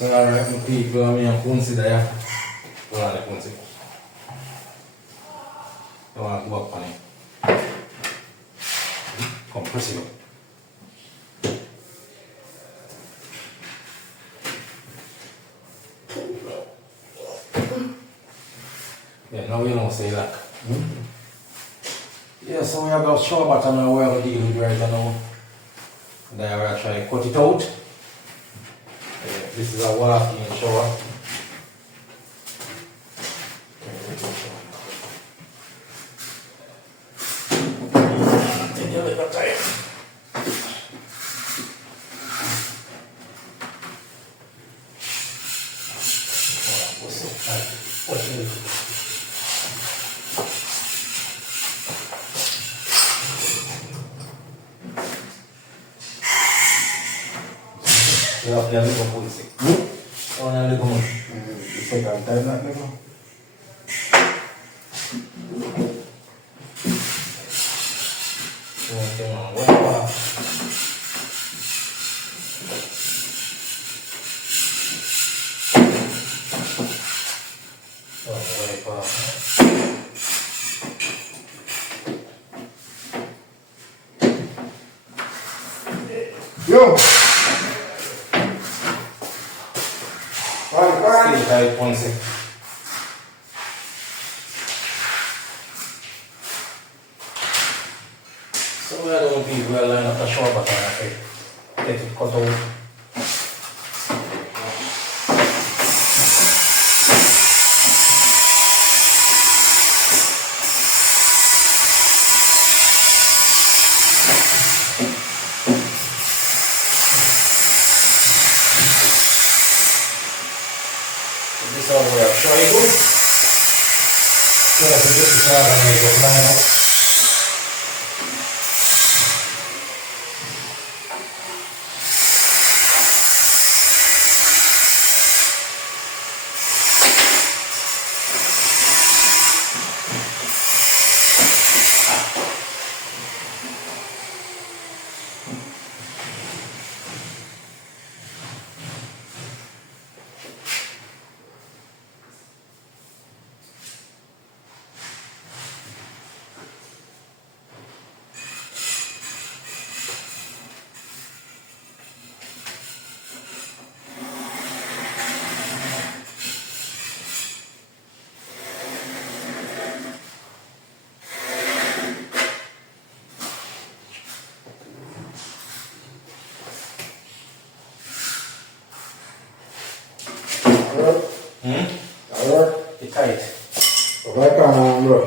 Alright, my people, I'm here consider ya. Go on, consider. Don't want to go up on it. Come, press it up. Yeah, now you know say that. Yeah, so we have got shower bottom and we have to deal with right now. Then we're try to cut it out. Yeah, this is a walk-in shower. Take a little time. Ya le compuse. Ahora le como se canta en la lengua. Yo! Ahí ponse. So we don't people will line up the shower button and take it cut out. This is how we are trying to. So this is how I'm going to line up. It's tight. I can't bro.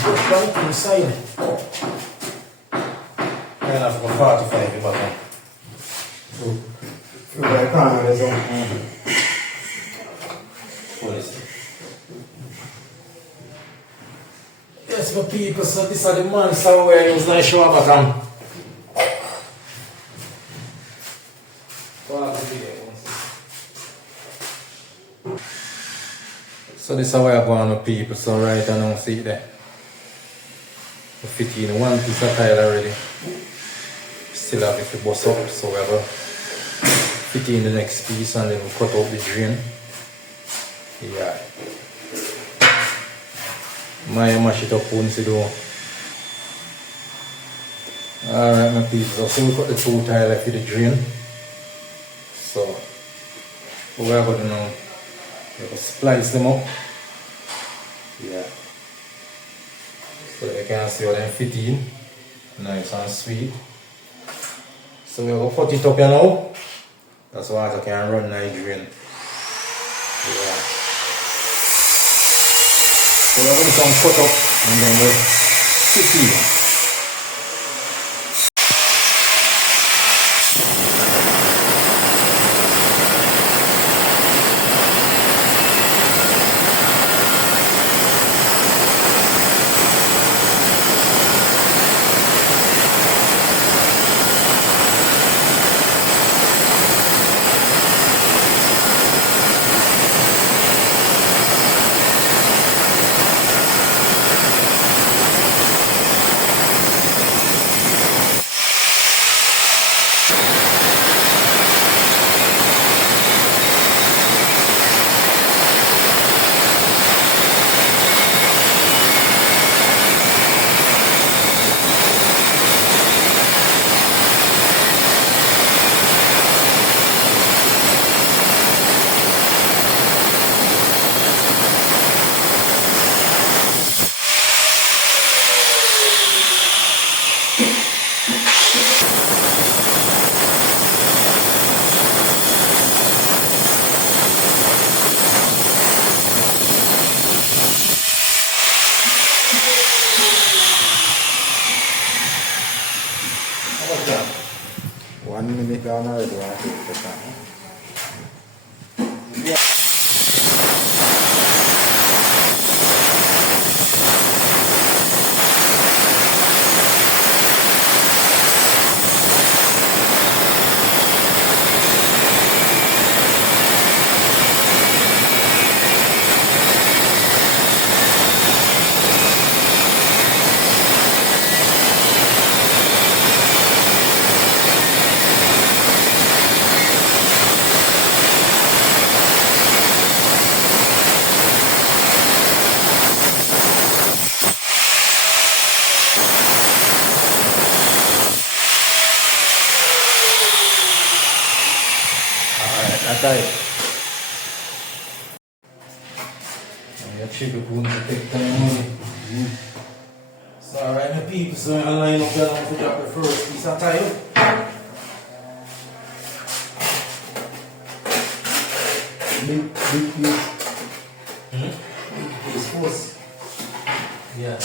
Push inside. I have to 45 the bottom. Feel like I can't there's one. What is it? Yes, for people, so this is the monster where I use the shower bottom. So this is how I go on with people, so right I don't see it there. We fit in one piece of tile already. Still have it to bust up, so we have to fit in the next piece and then we cut out the drain. Yeah. My mash it up once you do. Alright my people, so we cut the two tile for the drain. So what we're going to do now, we have to splice them up. Yeah. So you can see how they fit in. Nice and sweet. So we will put it up here now. That's why I can run nice drain. Yeah. So we're going to some cut up and then we'll fit in. minute down already, I think the time. Alright. I'm check the boom to take time. So alright my people, so I'm line up down to drop the first piece of tile. Big piece. Big piece first. Yeah.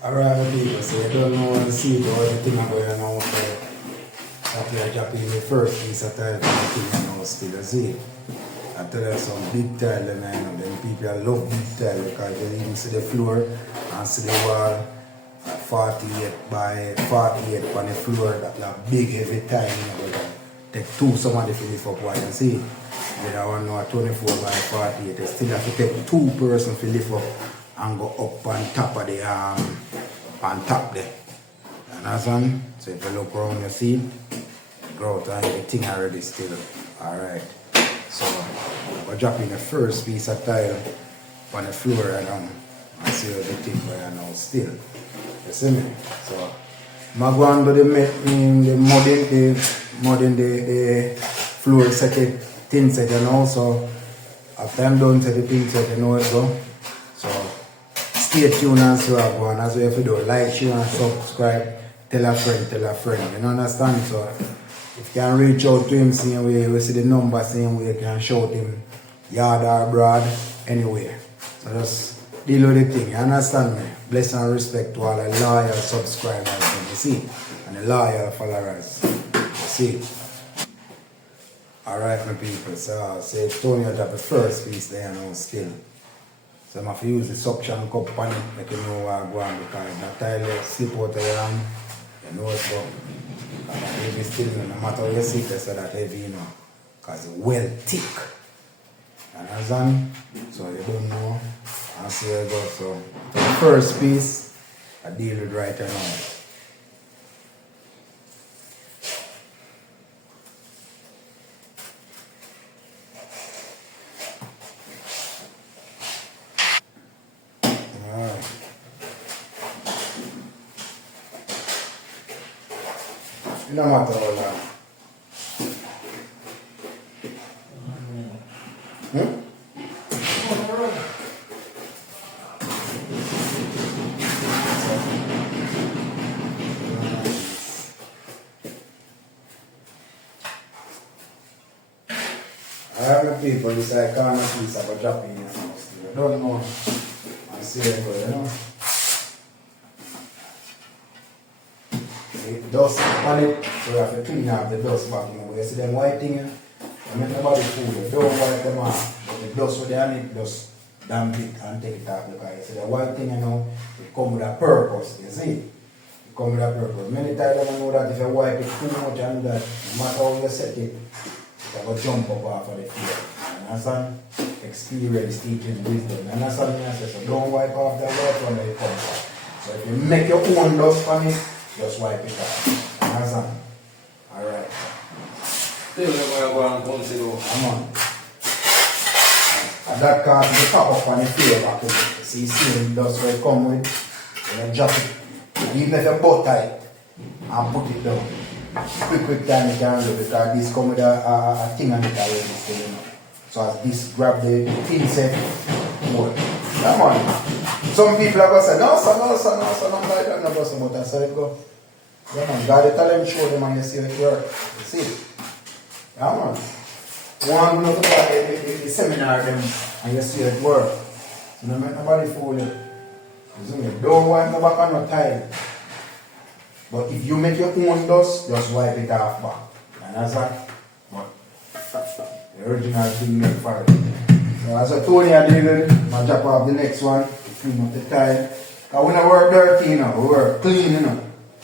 Alright, people, so you don't know and see the other thing I'm going on for that we are dropping the first piece of tile for the thing you know still you see. I tell you some big tile and I know them people love big tile because they even see the floor and see the wall at 48 by 48 on the floor that like big heavy tile you know, take two somebody to lift up one you see. Then I want to know 24 by 48 they still have to take two persons to lift up and go up on top of the on top there. You understand? So if you look around you see growth and everything already still. Alright. So we're dropping the first piece of tile on the floor right now and see how the thing right now still. You see me? So I'm going to do the mud in the floor set it thin set you know, so after I'm done to the thin set you know it go. So stay tuned and see what I'm going as well. If you do like, share and subscribe, tell a friend, you understand? So if you can reach out to him same way, you see the number same way, you can shout him yard or broad, anywhere. So just deal with the thing, you understand me? Bless and respect to all the loyal subscribers, you see, and the loyal followers, you see. Alright my people, so say Tony drop the first piece there now still. So I'm going to use the suction cup on it, make you know where I go on because the tile slip out of your hand, you know it's wrong. And that heavy still, no matter how you sit there, so that heavy, you know, because it's well thick. You understand? So you don't know, and see where it goes. So the first piece, I deal with right now. No matter how long. I have the people who say I can't piece of a drop in your house. I don't know. I see it go, you know. Dust on it, so you have to clean up the dust back in. You see them white thing, you make nobody fool you. Don't wipe them off. But the dust with the on it, just damp it and take it off because you see the white thing, you know, it comes with a purpose, you see? It comes with a purpose. Many times you don't know that if you wipe it too much and that, no matter how you set it, it will jump up off of the floor. You understand? Experience teaches wisdom. You understand me? I say, so don't wipe off the white one when it comes off. So if you make your own dust on it, just wipe it off. Understand? Alright. Still never go and consider. Come on. And that card the top up on the floor back to it. See the dust where it come with. And then drop it. Even if you butter it and put it down. Quick time you can do because this come with a thing on it already still, you know. So as this grab the pin set, more. Come on. Some people are going to say, no sir, not like that, no sir, but I said it go. Yeah man, got the talent show them and you see it work. You see it? Yeah man. One go to the seminar them and you see it work. So don't make nobody fool you. Don't wipe the back on no tile. But if you make your own dust, just wipe it off back. And that's that. But the original thing make for it. So as I told you, I did, I drop off the next one, clean up the tile. Because we don't work dirty, you know, we work clean, you know.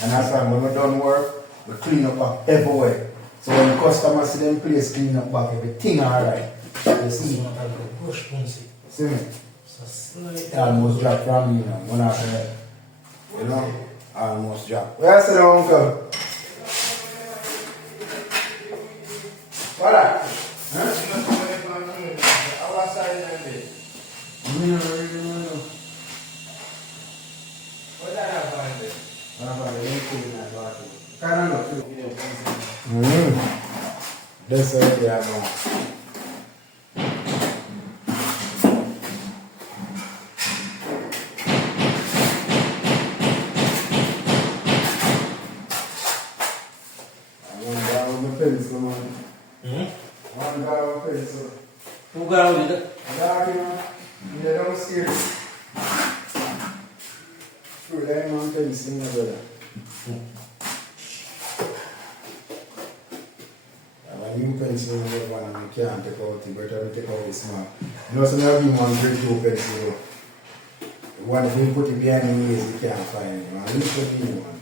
And that's why when we done work, we clean up back everywhere. So when the customer see them place clean up back, everything alright. You see? See me? It almost dropped from me, you know. When I said, you know, almost dropped. Where I said, uncle? What that? Huh? No. What that happened there? That's it, yeah, no. Pencil, man. One guy with a pencil. Who got with it? Yeah, yeah, downstairs. True, that man pencil, my brother. A new pencil, one and you can't take out it, but I take out the small. You know, so now give one grade 2 pencil. One if you put it behind the ears, you can't find it. Man, you put the new one.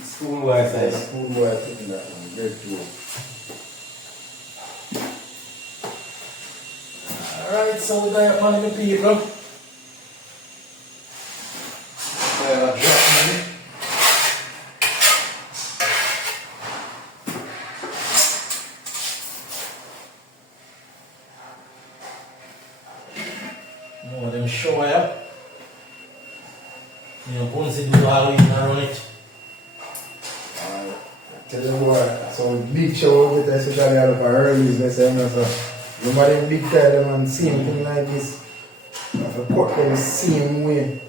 School-wide size. School-wide putting that one, grade 2. Alright, so we got one of the people. Drop money. More them show ya. You know, once you do Halloween around it. Tell you what, some big show with especially out of our earlies, they say, no, so. Nobody big tile them and same thing like this. You have to cut them the same way.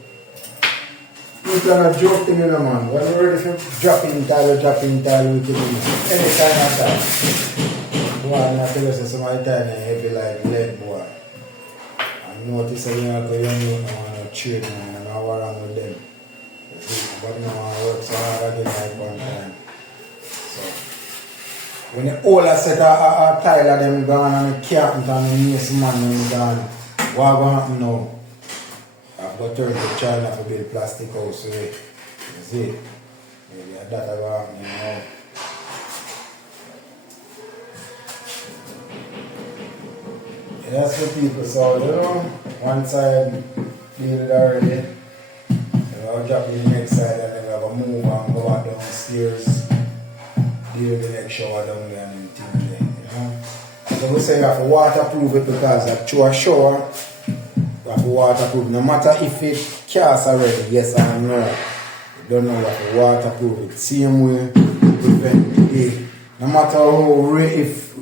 It's not a joke thing, you know, man. When you're ready for dropping tile, we can do any kind of tile. Boy, I'm not telling you, some of the tile are heavy like lead, boy. I notice that you know, you don't want to trade, man, and I war on with them. But no one works so hard again like one time. So. When the older set a tile of them gone and the carpenter and the mace man them gone, what going to happen now? I've got to turn to China to build plastic house, so you see, maybe that will happen now. Yeah, that's what people saw, you know, one side build it already, I'll drop it the next side and then I'll move and go back downstairs. Deal the next shower down there and things there, you know. So we say you have to waterproof it because through a shower, you have to waterproof. No matter if it cast already, yes or no, you don't know you have to waterproof it. Same way, prevent the no matter how if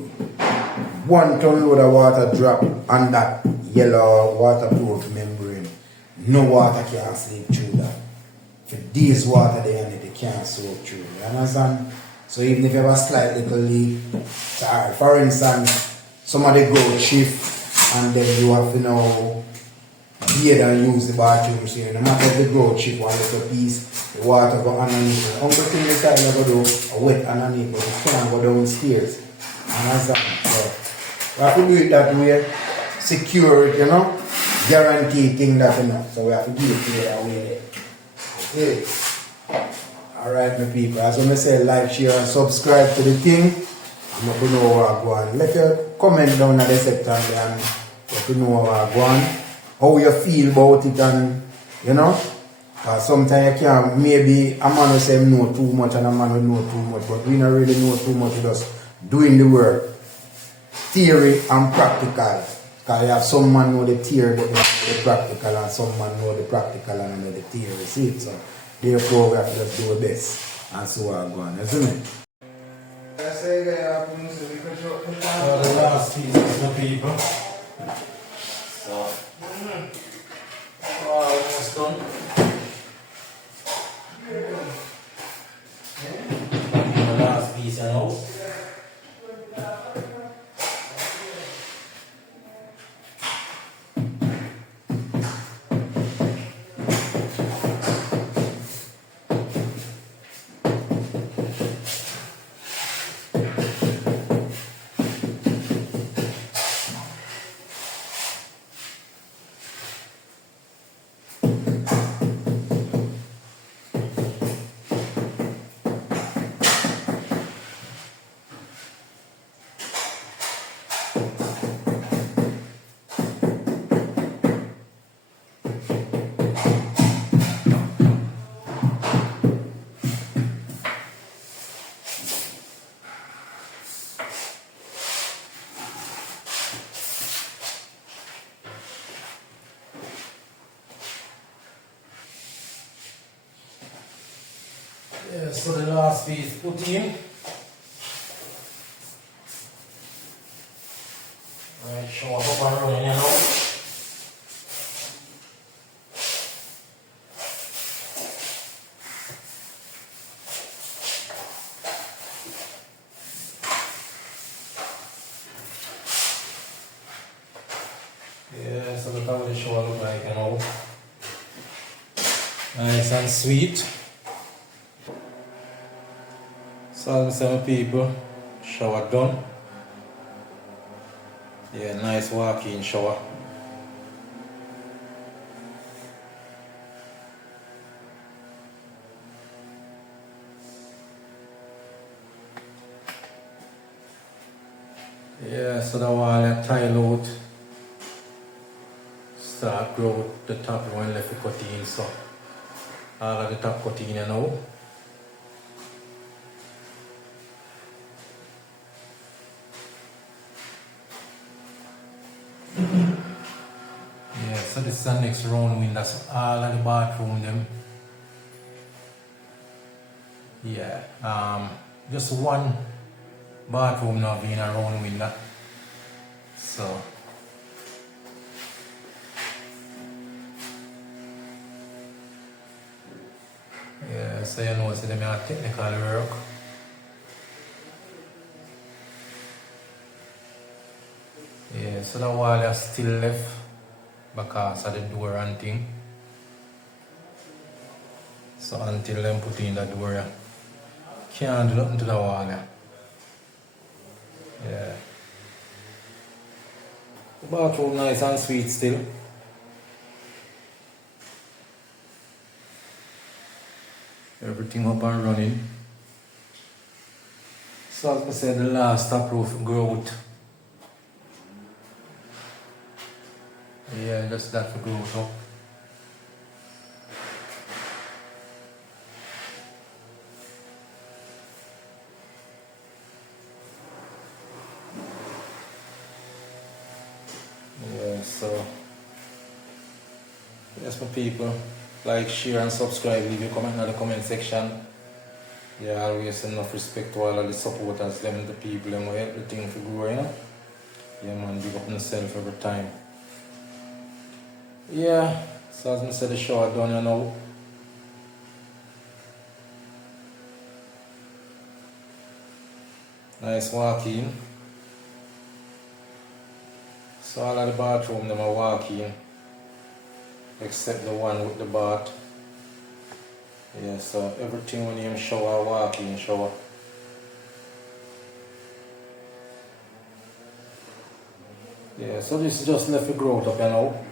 1 ton load of water drop on that yellow waterproof membrane, no water can slip through that. If these water there in it, it can't soak through. You understand? So even if you have a slight little leak, for instance, somebody go shift and then you have to now bathe and use the bathroom here. No matter if the grow shift one little piece, the water go underneath. The only thing the tile go do is wet underneath, but it can't go downstairs. Understand? So we have to do it that way, secure it, you know, guarantee thing that you know. So we have to give it to you that way. Okay. Alright, my people, as I say, like, share, and subscribe to the thing. I'm not going to know what I go on. Let your comment down in the section and let you know what I go on. How you feel about it, and you know. Because sometimes you can, maybe a man will say know too much and a man will know too much, but we don't really know too much, just doing the work. Theory and practical. Because you have some man know the theory but not the practical, and some man know the practical and know the theory. See it, so. Therefore, we have to just do our best and so on going, isn't it? I say that happens, we can drop the last piece of the people. So, almost done. The last piece, you know. Yeah, so the last piece put in. Right, shower up and running, you know. Yeah, so that's how the shower look like, you know. Nice and sweet. So some people, shower done. Yeah, nice walk-in shower. Yeah, so the wall I tile out. Start grow the top one left the cut in, so all of the top cut in now. Yeah, so this is the next round window, so all of the bathroom them. Yeah, just one bathroom now being a round window. So yeah, so you know so them have technical work. Yeah, so the wall is still left because of the door and thing. So until them put in the door, yeah, can't do nothing to the wall. Yeah. The bathroom nice and sweet still. Everything up and running. So as I said, the last top roof growth. Yeah, just that for growth up. Yeah, so yes, my people, like, share and subscribe, leave your comment in the comment section. Yeah, always enough respect to all of the supporters, them, the people, them who help the thing to grow, you know. Yeah man, big up on yourself every time. Yeah, so as I said, the shower done, you know. Nice walk-in. So all of the bathroom, them are walk-in. Except the one with the bath. Yeah, so everything when you shower, walk-in shower. Yeah, so this is just left to grow up, you know.